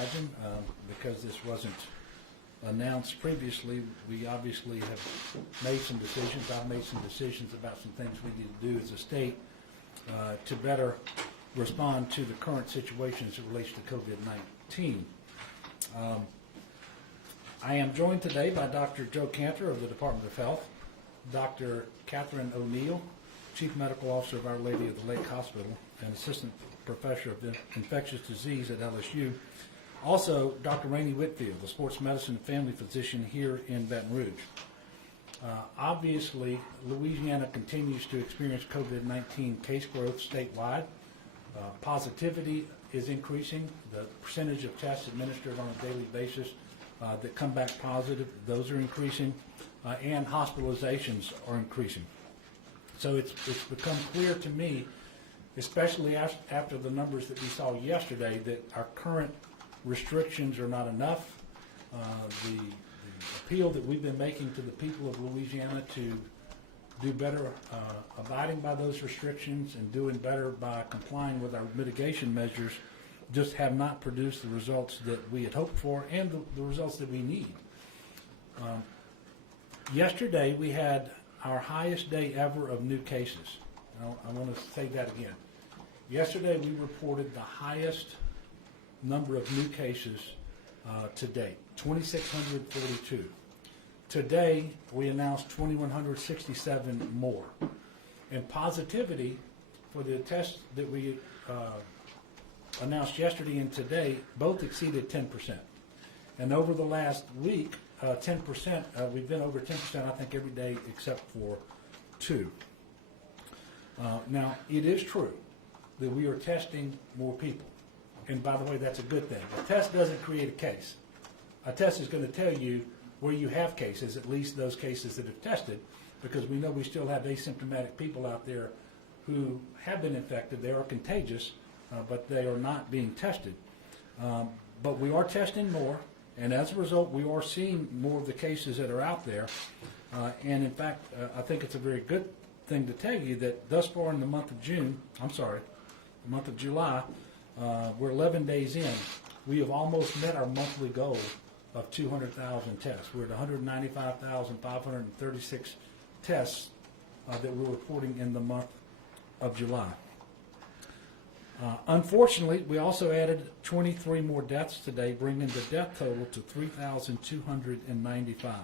imagine, because this wasn't announced previously. We obviously have made some decisions. I've made some decisions about some things we need to do as a state to better respond to the current situation as it relates to COVID-19. I am joined today by Dr. Joe Cantor of the Department of Health, Dr. Catherine O'Neill, Chief Medical Officer of Our Lady of the Lake Hospital and Assistant Professor of Infectious Disease at LSU. Also, Dr. Rainey Whitfield, the Sports Medicine and Family Physician here in Baton Rouge. Obviously, Louisiana continues to experience COVID-19 case growth statewide. Positivity is increasing. The percentage of tests administered on a daily basis that come back positive, those are increasing, and hospitalizations are increasing. So it's become clear to me, especially after the numbers that we saw yesterday, that our current restrictions are not enough. The appeal that we've been making to the people of Louisiana to do better abiding by those restrictions and doing better by complying with our mitigation measures just have not produced the results that we had hoped for and the results that we need. Yesterday we had our highest day ever of new cases. I want to say that again. Yesterday we reported the highest number of new cases to date, 2,642. Today we announced 2,167 more. And positivity for the tests that we announced yesterday and today both exceeded 10%. And over the last week, 10%, we've been over 10%, I think, every day except for 2. Now, it is true that we are testing more people. And by the way, that's a good thing. A test doesn't create a case. A test is going to tell you where you have cases, at least those cases that have tested, because we know we still have asymptomatic people out there who have been infected. They are contagious, but they are not being tested. But we are testing more, and as a result, we are seeing more of the cases that are out there. And in fact, I think it's a very good thing to tell you that thus far in the month of the month of July, we're 11 days in. We have almost met our monthly goal of 200,000 tests. We're at 195,536 tests that we're reporting in the month of July. Unfortunately, we also added 23 more deaths today, bringing the death total to 3,295.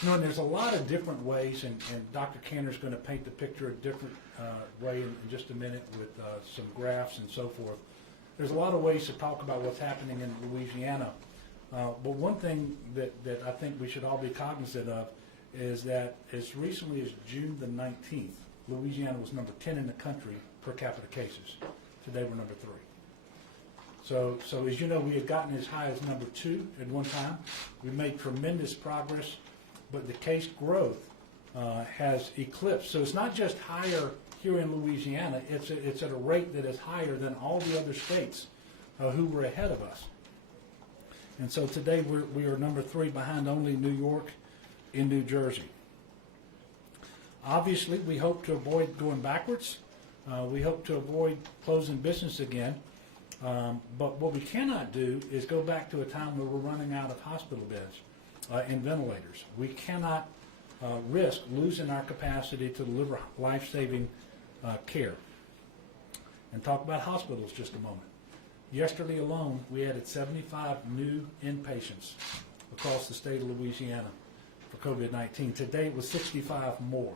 You know, and there's a lot of different ways, and Dr. Cantor's going to paint the picture a different way in just a minute with some graphs and so forth. There's a lot of ways to talk about what's happening in Louisiana. But one thing that I think we should all be cognizant of is that as recently as June the 19th, Louisiana was number 10 in the country per capita cases. Today we're number 3. So as you know, we had gotten as high as number 2 at one time. We made tremendous progress, but the case growth has eclipsed. So it's not just higher here in Louisiana, it's at a rate that is higher than all the other states who were ahead of us. And so today we are number 3 behind only New York and New Jersey. Obviously, we hope to avoid going backwards. We hope to avoid closing business again. But what we cannot do is go back to a time where we're running out of hospital beds and ventilators. We cannot risk losing our capacity to deliver life-saving care. And talk about hospitals just a moment. Yesterday alone, we added 75 new inpatients across the state of Louisiana for COVID-19. Today it was 65 more.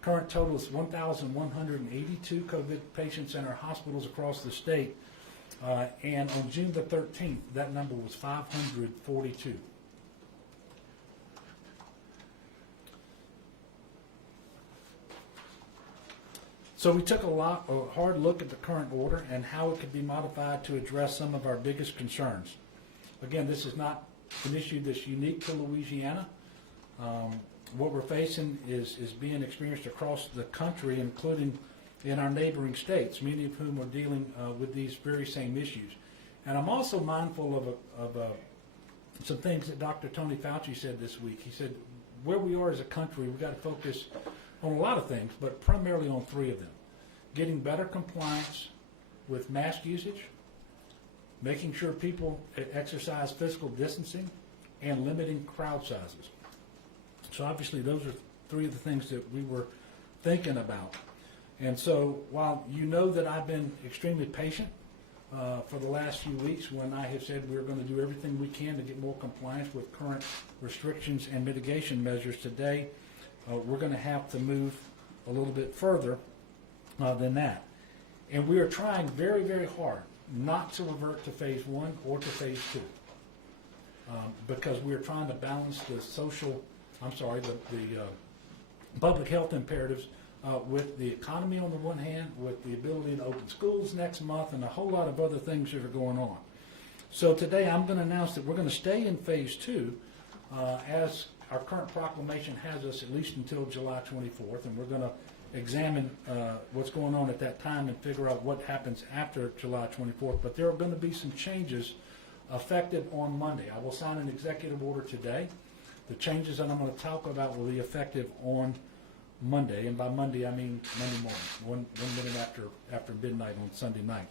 Current total is 1,182 COVID patients in our hospitals across the state. And on June the 13th, that number was 542. So we took a hard look at the current order and how it could be modified to address some of our biggest concerns. Again, this is not an issue that's unique to Louisiana. What we're facing is being experienced across the country, including in our neighboring states, many of whom are dealing with these very same issues. And I'm also mindful of some things that Dr. Tony Fauci said this week. He said, where we are as a country, we've got to focus on a lot of things, but primarily on 3 of them. Getting better compliance with mask usage, making sure people exercise physical distancing, and limiting crowd sizes. So obviously those are three of the things that we were thinking about. And so while you know that I've been extremely patient for the last few weeks when I have said we're going to do everything we can to get more compliance with current restrictions and mitigation measures, today we're going to have to move a little bit further than that. And we are trying very, very hard not to revert to phase 1 or to phase 2 because we're trying to balance the public health imperatives with the economy on the one hand, with the ability to open schools next month, and a whole lot of other things that are going on. So today I'm going to announce that we're going to stay in phase 2 as our current proclamation has us at least until July 24th, and we're going to examine what's going on at that time and figure out what happens after July 24th. But there are going to be some changes effective on Monday. I will sign an executive order today. The changes that I'm going to talk about will be effective on Monday, and by Monday I mean Monday morning, one minute after midnight on Sunday night.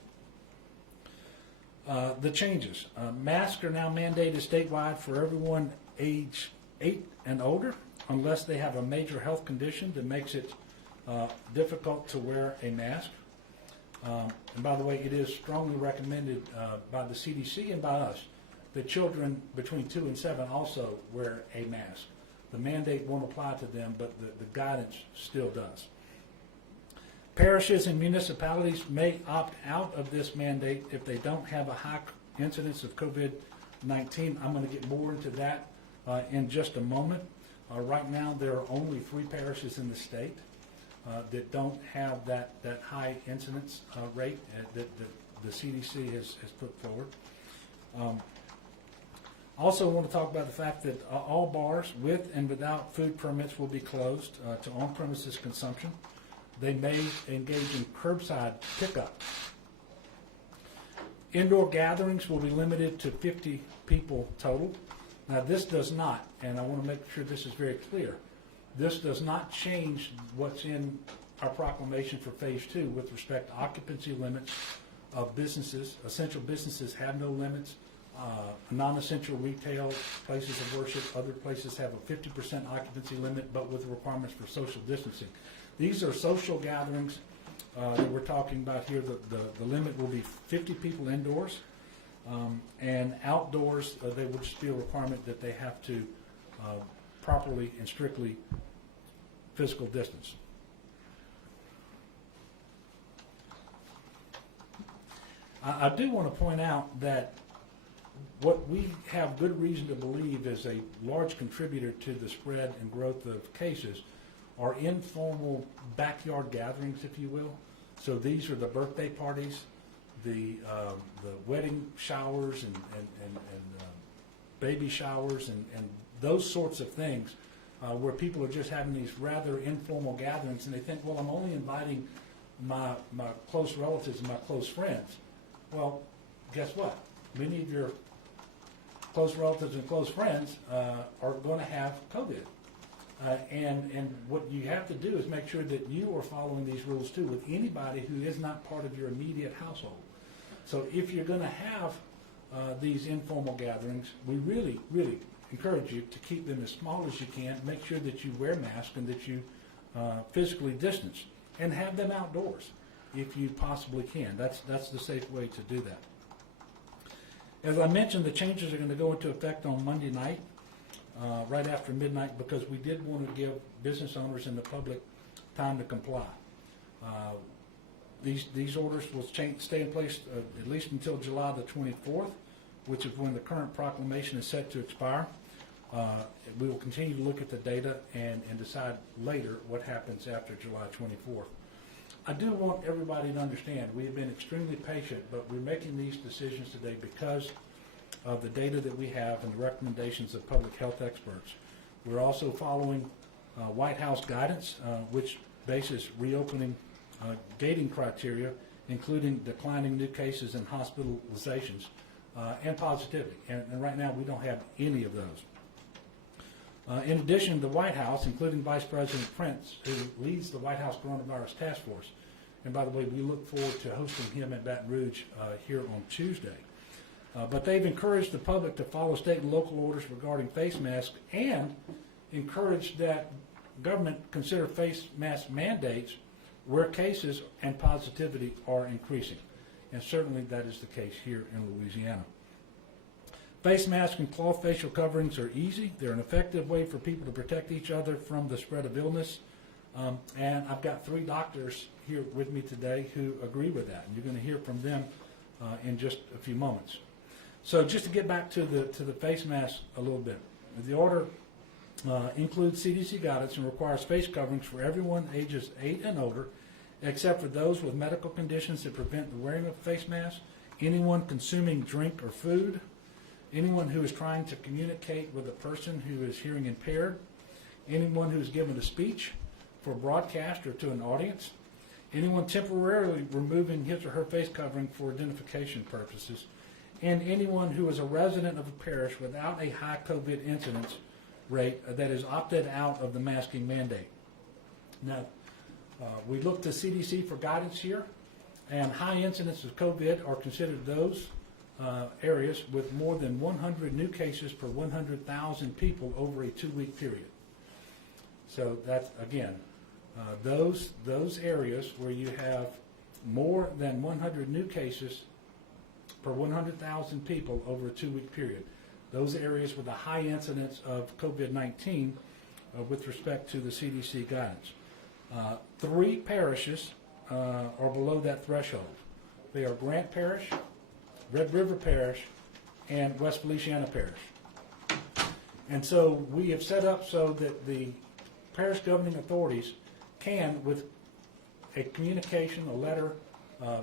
The changes. Masks are now mandated statewide for everyone age 8 and older, unless they have a major health condition that makes it difficult to wear a mask. And by the way, it is strongly recommended by the CDC and by us that children between 2 and 7 also wear a mask. The mandate won't apply to them, but the guidance still does. Parishes and municipalities may opt out of this mandate if they don't have a high incidence of COVID-19. I'm going to get more into that in just a moment. Right now, there are only 3 parishes in the state that don't have that high incidence rate that the CDC has put forward. Also, I want to talk about the fact that all bars with and without food permits will be closed to on-premises consumption. They may engage in curbside pickup. Indoor gatherings will be limited to 50 people total. Now, this does not, and I want to make sure this is very clear, this does not change what's in our proclamation for phase 2 with respect to occupancy limits of businesses. Essential businesses have no limits. Non-essential retail, places of worship, other places have a 50% occupancy limit, but with requirements for social distancing. These are social gatherings that we're talking about here. The limit will be 50 people indoors, and outdoors there will just be a requirement that they have to properly and strictly physical distance. I do want to point out that what we have good reason to believe is a large contributor to the spread and growth of cases are informal backyard gatherings, if you will. So these are the birthday parties, the wedding showers and baby showers and those sorts of things where people are just having these rather informal gatherings, and they think, well, I'm only inviting my close relatives and my close friends. Well, guess what? Many of your close relatives and close friends are going to have COVID. And what you have to do is make sure that you are following these rules too with anybody who is not part of your immediate household. So if you're going to have these informal gatherings, we really, really encourage you to keep them as small as you can. Make sure that you wear masks and that you physically distance, and have them outdoors if you possibly can. That's the safe way to do that. As I mentioned, the changes are going to go into effect on Monday night, right after midnight, because we did want to give business owners and the public time to comply. These orders will stay in place at least until July the 24th, which is when the current proclamation is set to expire. We will continue to look at the data and decide later what happens after July 24th. I do want everybody to understand we have been extremely patient, but we're making these decisions today because of the data that we have and the recommendations of public health experts. We're also following White House guidance, which bases reopening gating criteria, including declining new cases and hospitalizations and positivity. And right now we don't have any of those. In addition, the White House, including Vice President Prince, who leads the White House Coronavirus Task Force, and by the way, we look forward to hosting him at Baton Rouge here on Tuesday. But they've encouraged the public to follow state and local orders regarding face masks and encouraged that government consider face mask mandates where cases and positivity are increasing. And certainly that is the case here in Louisiana. Face masks and cloth facial coverings are easy. They're an effective way for people to protect each other from the spread of illness. And I've got 3 doctors here with me today who agree with that. And you're going to hear from them in just a few moments. So just to get back to the face mask a little bit. The order includes CDC guidance and requires face coverings for everyone ages 8 and older, except for those with medical conditions that prevent the wearing of a face mask, anyone consuming drink or food, anyone who is trying to communicate with a person who is hearing impaired, anyone who is given a speech for broadcast or to an audience, anyone temporarily removing his or her face covering for identification purposes, and anyone who is a resident of a parish without a high COVID incidence rate that is opted out of the masking mandate. Now, we look to CDC for guidance here, and high incidence of COVID are considered those areas with more than 100 new cases per 100,000 people over a 2-week period. So that's, again, those areas where you have more than 100 new cases per 100,000 people over a 2-week period. Those areas with a high incidence of COVID-19 with respect to the CDC guidance. 3 parishes are below that threshold. They are Grant Parish, Red River Parish, and West Feliciana Parish. And so we have set up so that the parish governing authorities can, with a communication, a letter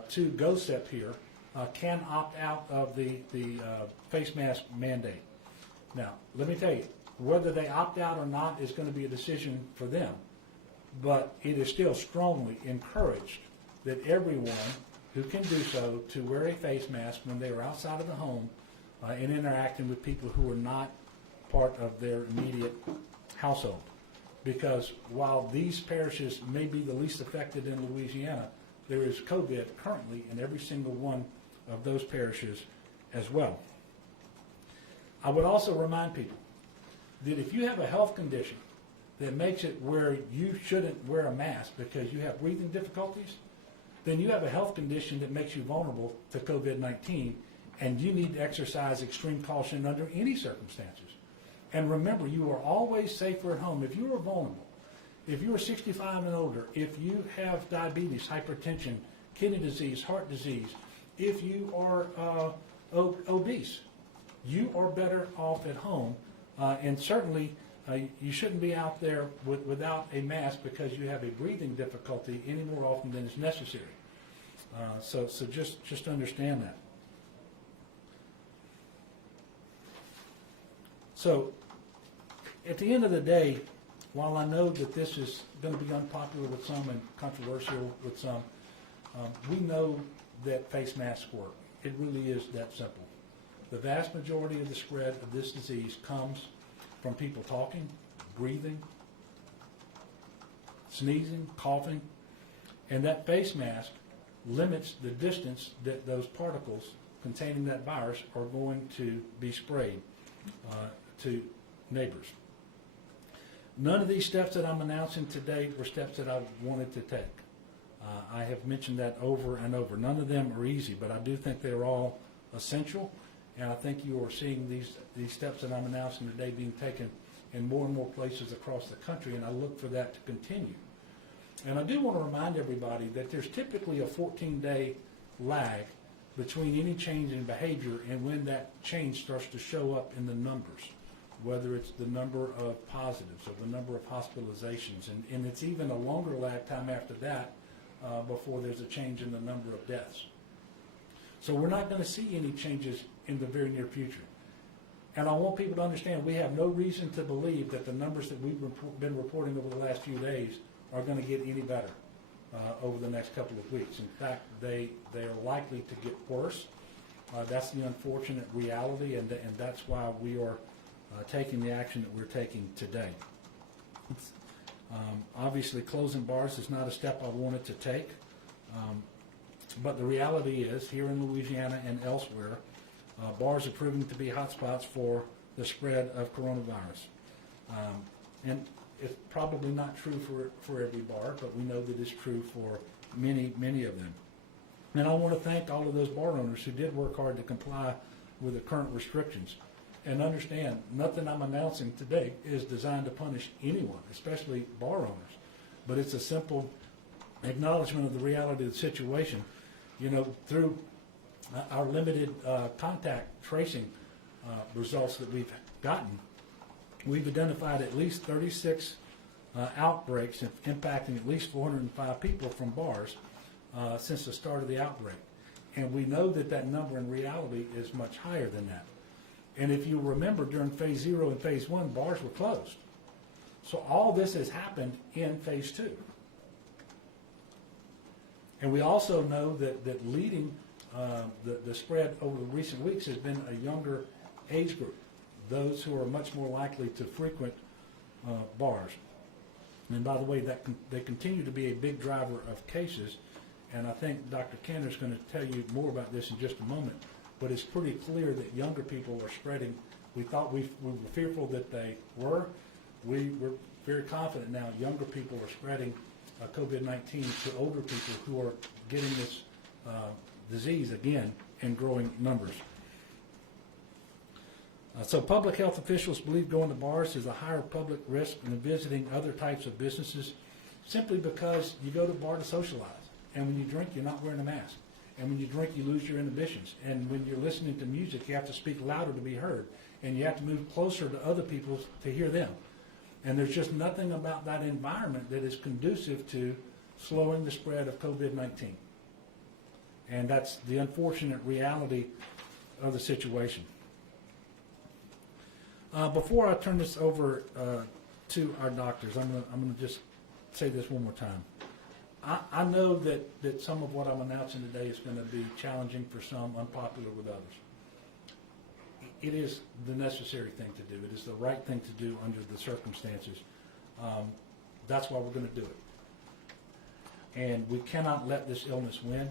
to GOSEP here, can opt out of the face mask mandate. Now, let me tell you, whether they opt out or not is going to be a decision for them, but it is still strongly encouraged that everyone who can do so to wear a face mask when they are outside of the home and interacting with people who are not part of their immediate household. Because while these parishes may be the least affected in Louisiana, there is COVID currently in every single one of those parishes as well. I would also remind people that if you have a health condition that makes it where you shouldn't wear a mask because you have breathing difficulties, then you have a health condition that makes you vulnerable to COVID-19, and you need to exercise extreme caution under any circumstances. And remember, you are always safer at home. If you are vulnerable, if you are 65 and older, if you have diabetes, hypertension, kidney disease, heart disease, if you are obese, you are better off at home. And certainly, you shouldn't be out there without a mask because you have a breathing difficulty any more often than is necessary. So just understand that. So at the end of the day, while I know that this is going to be unpopular with some and controversial with some, we know that face masks work. It really is that simple. The vast majority of the spread of this disease comes from people talking, breathing, sneezing, coughing, and that face mask limits the distance that those particles containing that virus are going to be sprayed to neighbors. None of these steps that I'm announcing today were steps that I wanted to take. I have mentioned that over and over. None of them are easy, but I do think they're all essential, and I think you are seeing these steps that I'm announcing today being taken in more and more places across the country, and I look for that to continue. And I do want to remind everybody that there's typically a 14-day lag between any change in behavior and when that change starts to show up in the numbers, whether it's the number of positives or the number of hospitalizations. And it's even a longer lag time after that before there's a change in the number of deaths. So we're not going to see any changes in the very near future. And I want people to understand we have no reason to believe that the numbers that we've been reporting over the last few days are going to get any better over the next couple of weeks. In fact, they are likely to get worse. That's the unfortunate reality, and that's why we are taking the action that we're taking today. Obviously, closing bars is not a step I wanted to take, but the reality is, here in Louisiana and elsewhere, Bars are proving to be hotspots for the spread of coronavirus. And it's probably not true for every bar, but we know that it's true for many, many of them. And I want to thank all of those bar owners who did work hard to comply with the current restrictions. And understand, nothing I'm announcing today is designed to punish anyone, especially bar owners. But it's a simple acknowledgement of the reality of the situation. You know, through our limited contact tracing results that we've gotten, we've identified at least 36 outbreaks impacting at least 405 people from bars since the start of the outbreak. And we know that that number in reality is much higher than that. And if you remember, during phase 0 and phase 1, bars were closed. So all this has happened in phase 2. And we also know that leading the spread over the recent weeks has been a younger age group, those who are much more likely to frequent bars. And by the way, they continue to be a big driver of cases, and I think Dr. Cantor is going to tell you more about this in just a moment, but it's pretty clear that younger people are spreading. We thought we were fearful that they were. We're very confident now younger people are spreading COVID-19 to older people who are getting this disease again in growing numbers. So public health officials believe going to bars is a higher public risk than visiting other types of businesses, simply because you go to a bar to socialize. And when you drink, you're not wearing a mask. And when you drink, you lose your inhibitions. And when you're listening to music, you have to speak louder to be heard. And you have to move closer to other people to hear them. And there's just nothing about that environment that is conducive to slowing the spread of COVID-19. And that's the unfortunate reality of the situation. Before I turn this over to our doctors, I'm going to just say this one more time. I know that some of what I'm announcing today is going to be challenging for some, unpopular with others. It is the necessary thing to do. It is the right thing to do under the circumstances. That's why we're going to do it. And we cannot let this illness win.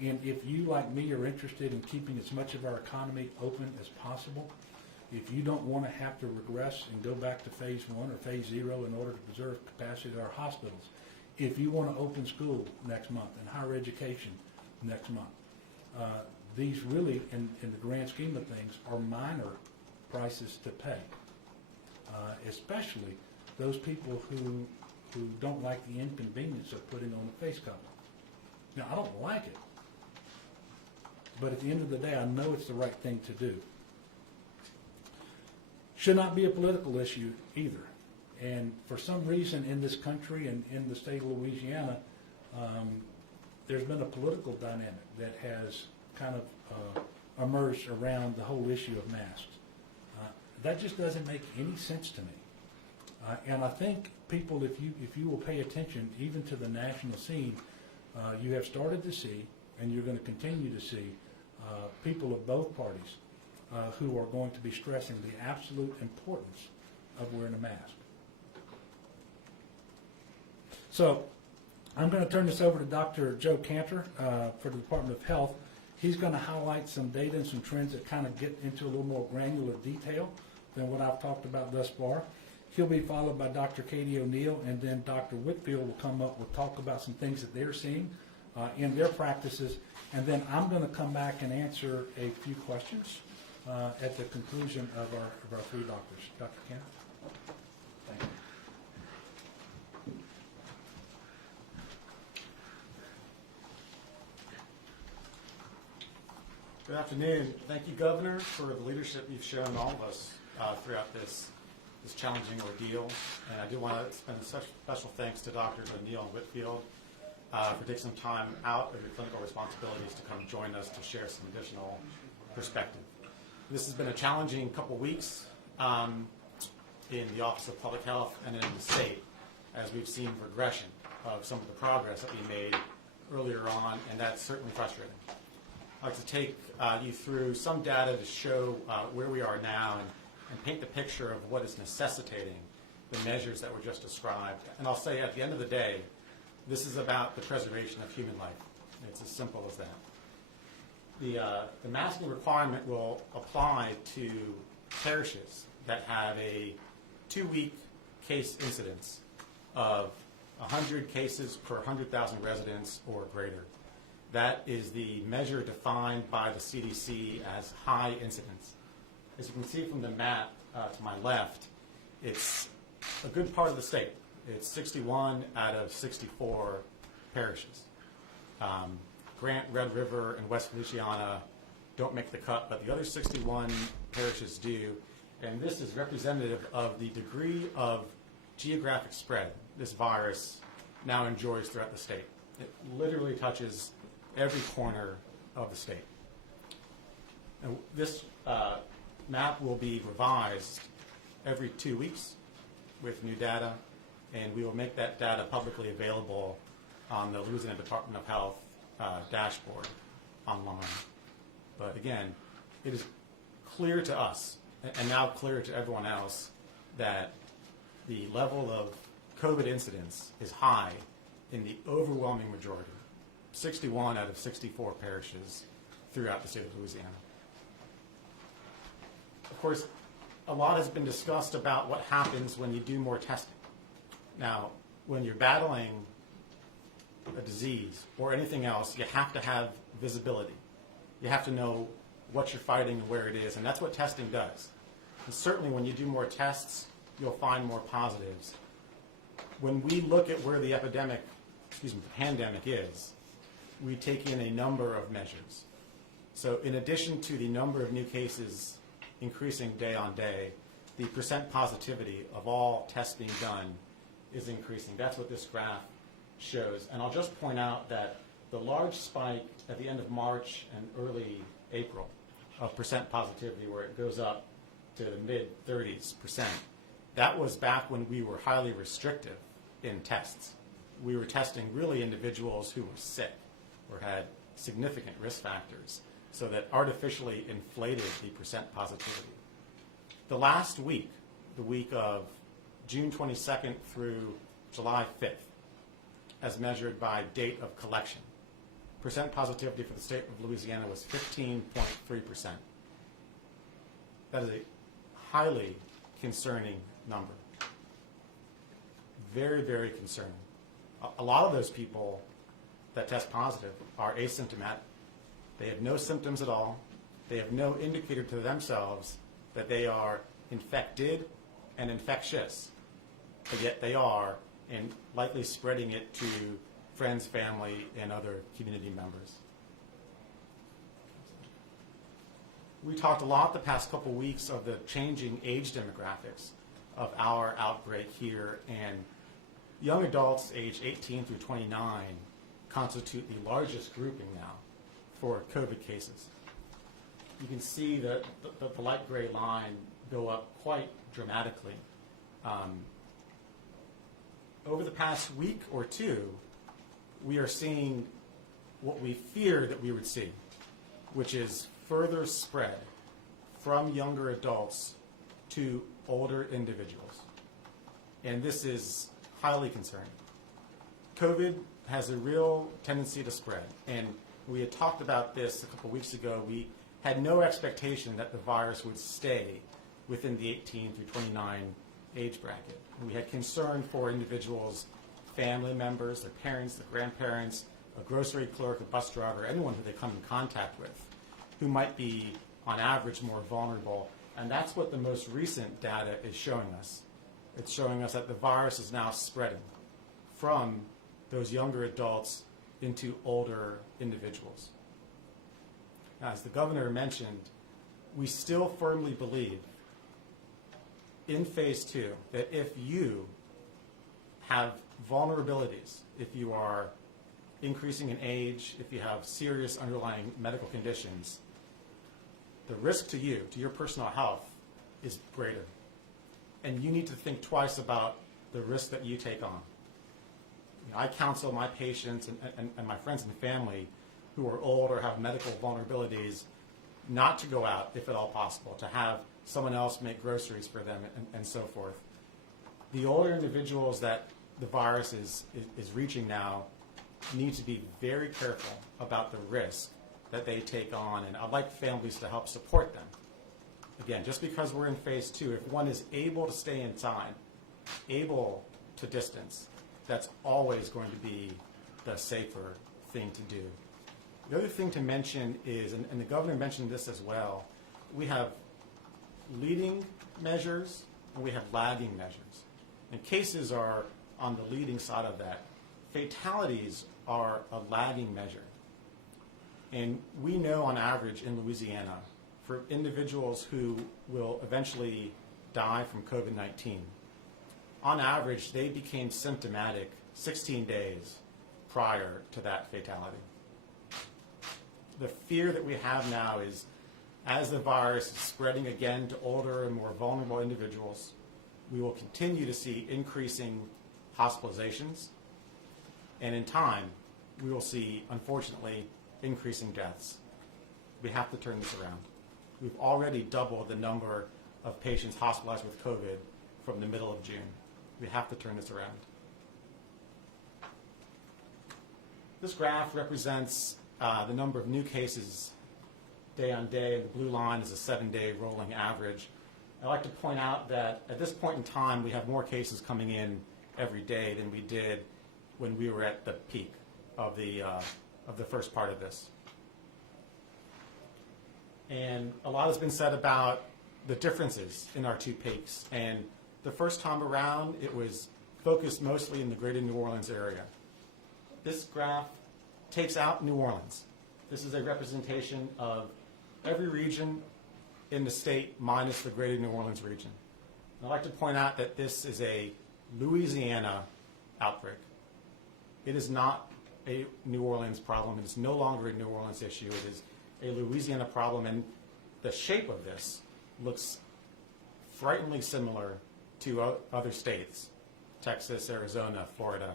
And if you, like me, are interested in keeping as much of our economy open as possible, if you don't want to have to regress and go back to phase 1 or phase 0 in order to preserve capacity at our hospitals, if you want to open school next month and higher education next month, these really, in the grand scheme of things, are minor prices to pay, especially those people who don't like the inconvenience of putting on a face covering. Now, I don't like it, but at the end of the day, I know it's the right thing to do. Should not be a political issue either. And for some reason in this country and in the state of Louisiana, there's been a political dynamic that has kind of emerged around the whole issue of masks. That just doesn't make any sense to me. And I think people, if you will pay attention even to the national scene, you have started to see, and you're going to continue to see, people of both parties who are going to be stressing the absolute importance of wearing a mask. So I'm going to turn this over to Dr. Joe Cantor for the Department of Health. He's going to highlight some data and some trends that kind of get into a little more granular detail than what I've talked about thus far. He'll be followed by Dr. Katie O'Neill, and then Dr. Whitfield will come up, we'll talk about some things that they're seeing in their practices, and then I'm going to come back and answer a few questions at the conclusion of our three doctors. Dr. Cantor? Thank you. Good afternoon. Thank you, Governor, for the leadership you've shown all of us throughout this challenging ordeal. And I do want to spend such special thanks to Drs. O'Neill and Whitfield for taking some time out of your clinical responsibilities to come join us to share some additional perspective. This has been a challenging couple weeks in the Office of Public Health and in the state, as we've seen regression of some of the progress that we made earlier on, and that's certainly frustrating. I'd like to take you through some data to show where we are now and paint the picture of what is necessitating the measures that were just described. And I'll say at the end of the day, this is about the preservation of human life. It's as simple as that. The masking requirement will apply to parishes that have a 2-week case incidence of 100 cases per 100,000 residents or greater. That is the measure defined by the CDC as high incidence. As you can see from the map to my left, it's a good part of the state. It's 61 out of 64 parishes. Grant, Red River, and West Feliciana don't make the cut, but the other 61 parishes do. And this is representative of the degree of geographic spread this virus now enjoys throughout the state. It literally touches every corner of the state. And this map will be revised every 2 weeks with new data, and we will make that data publicly available on the Louisiana Department of Health dashboard online. But again, it is clear to us, and now clear to everyone else, that the level of COVID incidence is high in the overwhelming majority, 61 out of 64 parishes throughout the state of Louisiana. Of course, a lot has been discussed about what happens when you do more testing. Now, when you're battling a disease or anything else, you have to have visibility. You have to know what you're fighting and where it is, and that's what testing does. And certainly when you do more tests, you'll find more positives. When we look at where the pandemic is, we take in a number of measures. So in addition to the number of new cases increasing day on day, the percent positivity of all tests being done is increasing. That's what this graph shows. And I'll just point out that the large spike at the end of March and early April of percent positivity, where it goes up to the mid-30s%, that was back when we were highly restrictive in tests. We were testing really individuals who were sick or had significant risk factors, so that artificially inflated the percent positivity. The last week, the week of June 22nd through July 5th, as measured by date of collection, percent positivity for the state of Louisiana was 15.3%. That is a highly concerning number. Very, very concerning. A lot of those people that test positive are asymptomatic. They have no symptoms at all. They have no indicator to themselves that they are infected and infectious, but yet they are, and likely spreading it to friends, family, and other community members. We talked a lot the past couple weeks of the changing age demographics of our outbreak here, and young adults aged 18 through 29 constitute the largest grouping now for COVID cases. You can see the light gray line go up quite dramatically. Over the past week or two, we are seeing what we feared that we would see, which is further spread from younger adults to older individuals. And this is highly concerning. COVID has a real tendency to spread, and we had talked about this a couple weeks ago. We had no expectation that the virus would stay within the 18 through 29 age bracket. We had concern for individuals, family members, their parents, their grandparents, a grocery clerk, a bus driver, anyone who they come in contact with, who might be, on average, more vulnerable. And that's what the most recent data is showing us. It's showing us that the virus is now spreading from those younger adults into older individuals. Now, as the governor mentioned, we still firmly believe in phase 2 that if you have vulnerabilities, if you are increasing in age, if you have serious underlying medical conditions, the risk to you, to your personal health, is greater. And you need to think twice about the risk that you take on. You know, I counsel my patients and my friends and family who are old or have medical vulnerabilities not to go out if at all possible, to have someone else make groceries for them and so forth. The older individuals that the virus is reaching now need to be very careful about the risk that they take on, and I'd like families to help support them. Again, just because we're in phase 2, if one is able to stay inside, able to distance, that's always going to be the safer thing to do. The other thing to mention is, and the governor mentioned this as well, we have leading measures and we have lagging measures. And cases are on the leading side of that. Fatalities are a lagging measure. And we know on average in Louisiana, for individuals who will eventually die from COVID-19, on average, they became symptomatic 16 days prior to that fatality. The fear that we have now is, as the virus is spreading again to older and more vulnerable individuals, we will continue to see increasing hospitalizations, and in time, we will see, unfortunately, increasing deaths. We have to turn this around. We've already doubled the number of patients hospitalized with COVID from the middle of June. We have to turn this around. This graph represents the number of new cases day on day. The blue line is a 7-day rolling average. I'd like to point out that at this point in time, we have more cases coming in every day than we did when we were at the peak of the first part of this. And a lot has been said about the differences in our two peaks. And the first time around, it was focused mostly in the greater New Orleans area. This graph takes out New Orleans. This is a representation of every region in the state minus the greater New Orleans region. And I'd like to point out that this is a Louisiana outbreak. It is not a New Orleans problem. It is no longer a New Orleans issue. It is a Louisiana problem, and the shape of this looks frighteningly similar to other states, Texas, Arizona, Florida.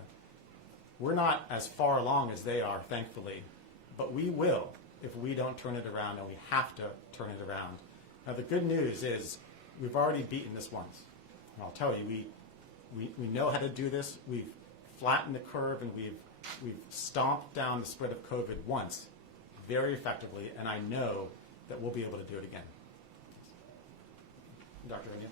We're not as far along as they are, thankfully, but we will if we don't turn it around, and we have to turn it around. Now, the good news is we've already beaten this once. And I'll tell you, we know how to do this. We've flattened the curve, and we've stomped down the spread of COVID once very effectively, and I know that we'll be able to do it again. Dr. O'Neill.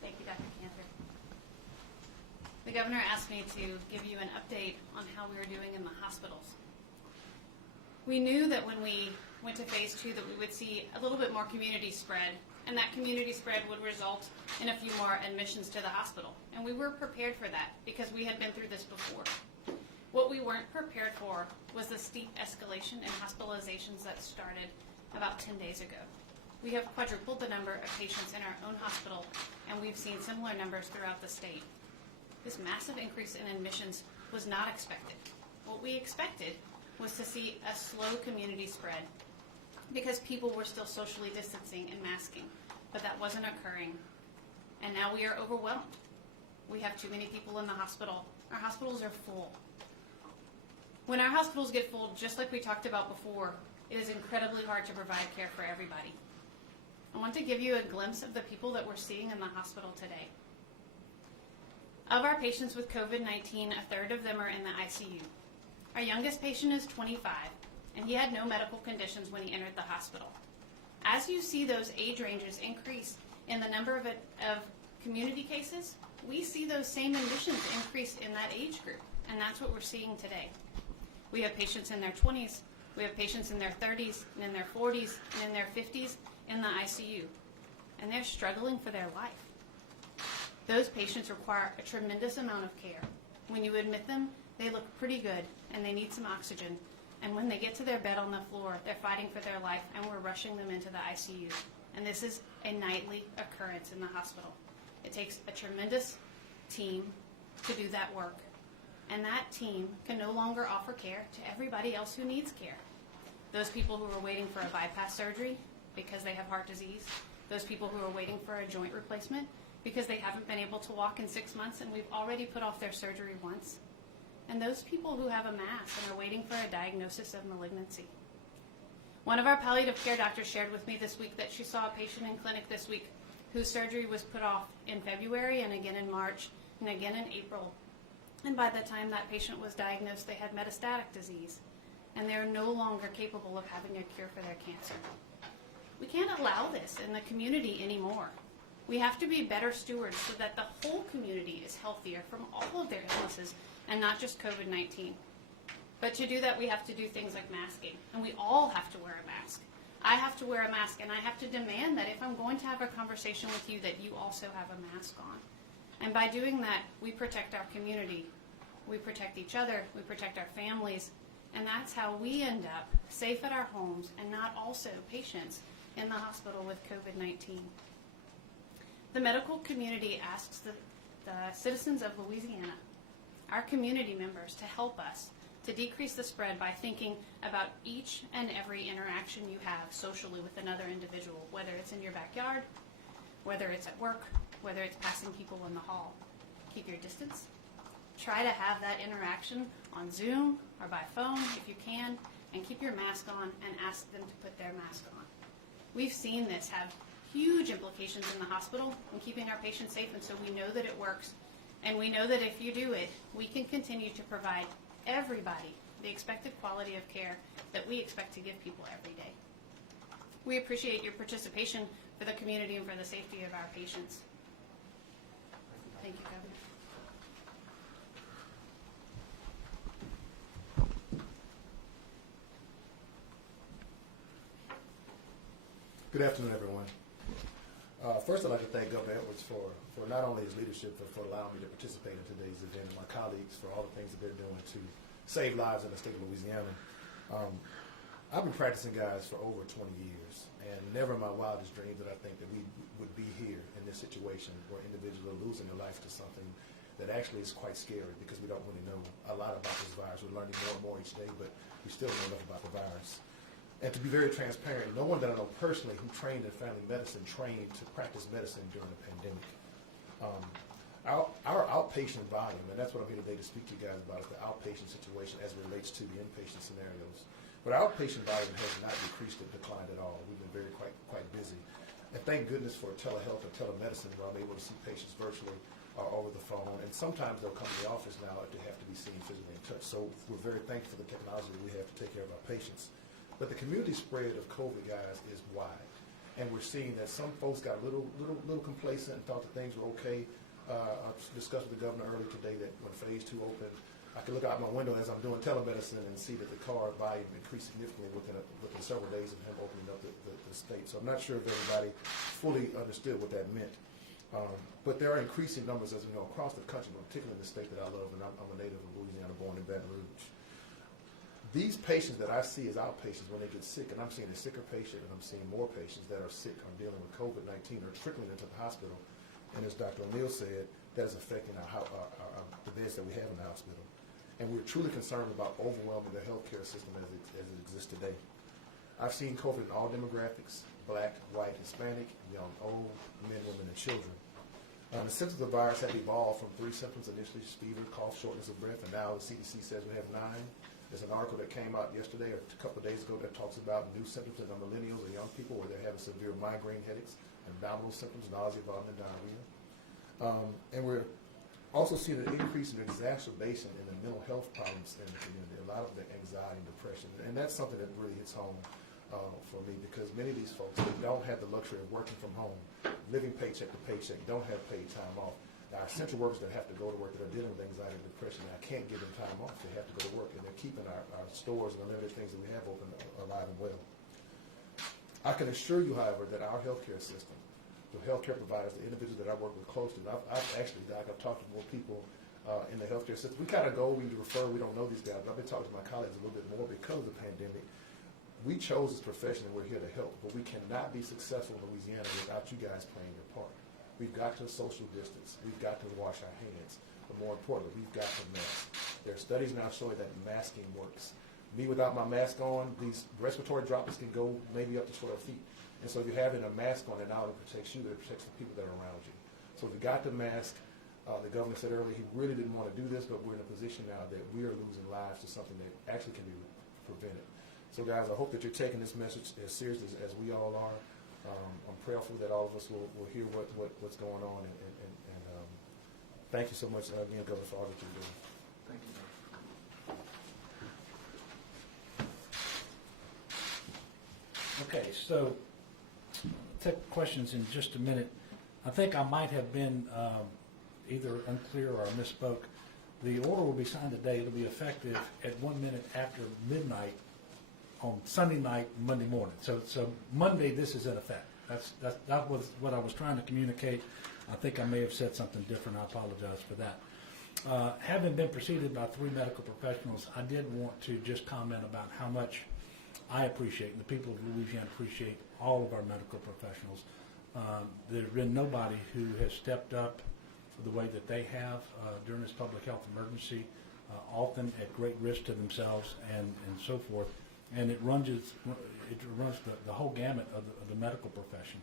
Thank you, Dr. Cantor. The governor asked me to give you an update on how we were doing in the hospitals. We knew that when we went to phase 2 that we would see a little bit more community spread, and that community spread would result in a few more admissions to the hospital. And we were prepared for that because we had been through this before. What we weren't prepared for was the steep escalation in hospitalizations that started about 10 days ago. We have quadrupled the number of patients in our own hospital, and we've seen similar numbers throughout the state. This massive increase in admissions was not expected. What we expected was to see a slow community spread because people were still socially distancing and masking, but that wasn't occurring. And now we are overwhelmed. We have too many people in the hospital. Our hospitals are full. When our hospitals get full, just like we talked about before, it is incredibly hard to provide care for everybody. I want to give you a glimpse of the people that we're seeing in the hospital today. Of our patients with COVID-19, a third of them are in the ICU. Our youngest patient is 25, and he had no medical conditions when he entered the hospital. As you see those age ranges increase in the number of community cases, we see those same admissions increase in that age group, and that's what we're seeing today. We have patients in their 20s, we have patients in their 30s, and in their 40s, and in their 50s in the ICU, and they're struggling for their life. Those patients require a tremendous amount of care. When you admit them, they look pretty good, and they need some oxygen, and when they get to their bed on the floor, they're fighting for their life, and we're rushing them into the ICU. And this is a nightly occurrence in the hospital. It takes a tremendous team to do that work, and that team can no longer offer care to everybody else who needs care. Those people who are waiting for a bypass surgery because they have heart disease, those people who are waiting for a joint replacement because they haven't been able to walk in 6 months and we've already put off their surgery once, and those people who have a mass and are waiting for a diagnosis of malignancy. One of our palliative care doctors shared with me this week that she saw a patient in clinic this week whose surgery was put off in February and again in March and again in April. And by the time that patient was diagnosed, they had metastatic disease, and they're no longer capable of having a cure for their cancer. We can't allow this in the community anymore. We have to be better stewards so that the whole community is healthier from all of their illnesses and not just COVID-19. But to do that, we have to do things like masking, and we all have to wear a mask. I have to wear a mask, and I have to demand that if I'm going to have a conversation with you, that you also have a mask on. And by doing that, we protect our community, we protect each other, we protect our families, and that's how we end up safe at our homes and not also patients in the hospital with COVID-19. The medical community asks the citizens of Louisiana, our community members, to help us to decrease the spread by thinking about each and every interaction you have socially with another individual, whether it's in your backyard, whether it's at work, whether it's passing people in the hall. Keep your distance. Try to have that interaction on Zoom or by phone if you can, and keep your mask on and ask them to put their mask on. We've seen this have huge implications in the hospital in keeping our patients safe, and so we know that it works. And we know that if you do it, we can continue to provide everybody the expected quality of care that we expect to give people every day. We appreciate your participation for the community and for the safety of our patients. Thank you, Governor. Good afternoon, everyone. First, I'd like to thank Governor Edwards for not only his leadership, but for allowing me to participate in today's event, and my colleagues for all the things that they're doing to save lives in the state of Louisiana. I've been practicing, guys, for over 20 years, and never in my wildest dreams did I think that we would be here in this situation where individuals are losing their life to something that actually is quite scary because we don't really know a lot about this virus. We're learning more and more each day, but we still don't know enough about the virus. And to be very transparent, no one that I know personally who trained in family medicine trained to practice medicine during the pandemic. Our outpatient volume, and that's what I'm here today to speak to you guys about, is the outpatient situation as it relates to the inpatient scenarios. But our outpatient volume has not decreased or declined at all. We've been quite busy. And thank goodness for telehealth or telemedicine, where I'm able to see patients virtually or over the phone. And sometimes they'll come to the office now if they have to be seen physically in touch. So we're very thankful for the technology that we have to take care of our patients. But the community spread of COVID, guys, is wide. And we're seeing that some folks got a little complacent and thought that things were okay. I discussed with the governor earlier today that when phase 2 opened, I could look out my window as I'm doing telemedicine and see that the car volume increased significantly within several days of him opening up the state. So I'm not sure if everybody fully understood what that meant. But there are increasing numbers, as we know, across the country, but particularly in the state that I love, and I'm a native of Louisiana, born in Baton Rouge. These patients that I see as outpatients, when they get sick, and I'm seeing a sicker patient, and I'm seeing more patients that are sick or dealing with COVID-19 or trickling into the hospital, and as Dr. O'Neill said, that is affecting the beds that we have in the hospital. And we're truly concerned about overwhelming the healthcare system as it exists today. I've seen COVID in all demographics: black, white, Hispanic, young, old, men, women, and children. The symptoms of the virus have evolved from 3 symptoms initially: fever, cough, shortness of breath, and now the CDC says we have 9. There's an article that came out yesterday or a couple of days ago that talks about new symptoms in the millennials or young people where they're having severe migraine headaches, abdominal symptoms, nausea, vomiting, diarrhea. And we're also seeing an increase in exacerbation in the mental health problems in the community, a lot of the anxiety and depression. And that's something that really hits home for me, because many of these folks, they don't have the luxury of working from home, living paycheck to paycheck, don't have paid time off. Our essential workers that have to go to work, that are dealing with anxiety and depression, I can't give them time off. They have to go to work, and they're keeping our stores and the limited things that we have open alive and well. I can assure you, however, that our healthcare system, the healthcare providers, the individuals that I work with closely, I've talked to more people in the healthcare system. We kind of go, we refer, we don't know these guys, but I've been talking to my colleagues a little bit more because of the pandemic. We chose this profession and we're here to help, but we cannot be successful in Louisiana without you guys playing your part. We've got to social distance. We've got to wash our hands. But more importantly, we've got to mask. There are studies now showing that masking works. Me without my mask on, these respiratory droplets can go maybe up to 12 feet. And so if you're having a mask on, it not only protects you, but it protects the people that are around you. So we got the mask. The governor said earlier he really didn't want to do this, but we're in a position now that we are losing lives to something that actually can be prevented. So guys, I hope that you're taking this message as seriously as we all are. I'm prayerful that all of us will hear what's going on, and thank you so much again, Governor, for all that you're doing. Thank you. Okay, so take questions in just a minute. I think I might have been either unclear or misspoke. The order will be signed today. It'll be effective at 1 minute after midnight on Sunday night, Monday morning. So Monday, this is in effect. That was what I was trying to communicate. I think I may have said something different. I apologize for that. Having been preceded by 3 medical professionals, I did want to just comment about how much I appreciate, and the people of Louisiana appreciate all of our medical professionals. There's been nobody who has stepped up the way that they have during this public health emergency, often at great risk to themselves and so forth. And it runs the whole gamut of the medical profession.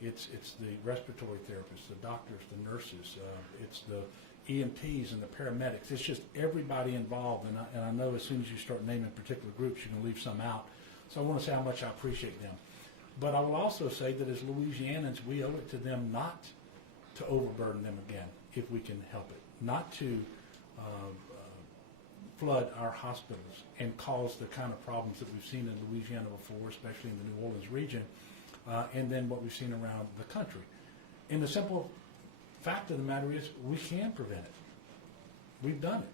It's the respiratory therapists, the doctors, the nurses, it's the EMTs and the paramedics. It's just everybody involved. And I know as soon as you start naming particular groups, you can leave some out. So I want to say how much I appreciate them. But I will also say that as Louisianans, we owe it to them not to overburden them again, if we can help it, not to flood our hospitals and cause the kind of problems that we've seen in Louisiana before, especially in the New Orleans region, and then what we've seen around the country. And the simple fact of the matter is we can prevent it. We've done it.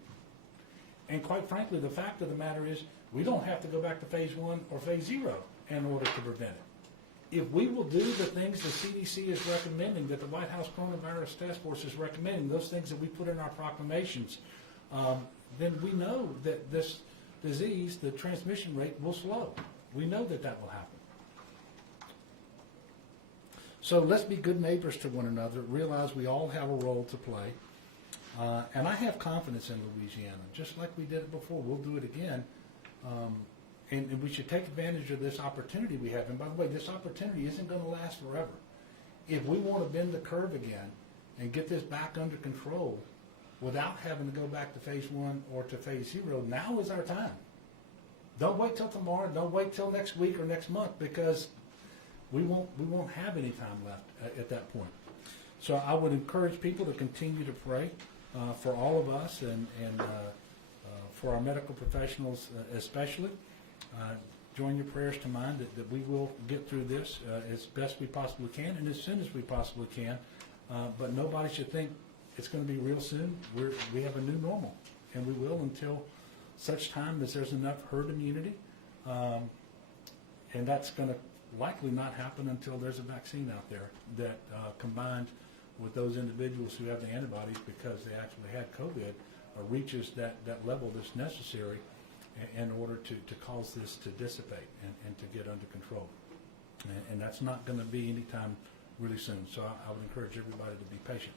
And quite frankly, the fact of the matter is we don't have to go back to phase 1 or phase 0 in order to prevent it. If we will do the things the CDC is recommending, that the White House Coronavirus Task Force is recommending, those things that we put in our proclamations, then we know that this disease, the transmission rate, will slow. We know that that will happen. So let's be good neighbors to one another, realize we all have a role to play. And I have confidence in Louisiana. Just like we did it before, we'll do it again. And we should take advantage of this opportunity we have. And by the way, this opportunity isn't going to last forever. If we want to bend the curve again and get this back under control without having to go back to phase 1 or to phase 0, now is our time. Don't wait till tomorrow. Don't wait till next week or next month, because we won't have any time left at that point. So I would encourage people to continue to pray for all of us and for our medical professionals especially. Join your prayers to mine that we will get through this as best we possibly can and as soon as we possibly can. But nobody should think it's going to be real soon. We have a new normal, and we will until such time as there's enough herd immunity. And that's going to likely not happen until there's a vaccine out there that combined with those individuals who have the antibodies because they actually had COVID reaches that level that's necessary in order to cause this to dissipate and to get under control. And that's not going to be anytime really soon. So I would encourage everybody to be patient.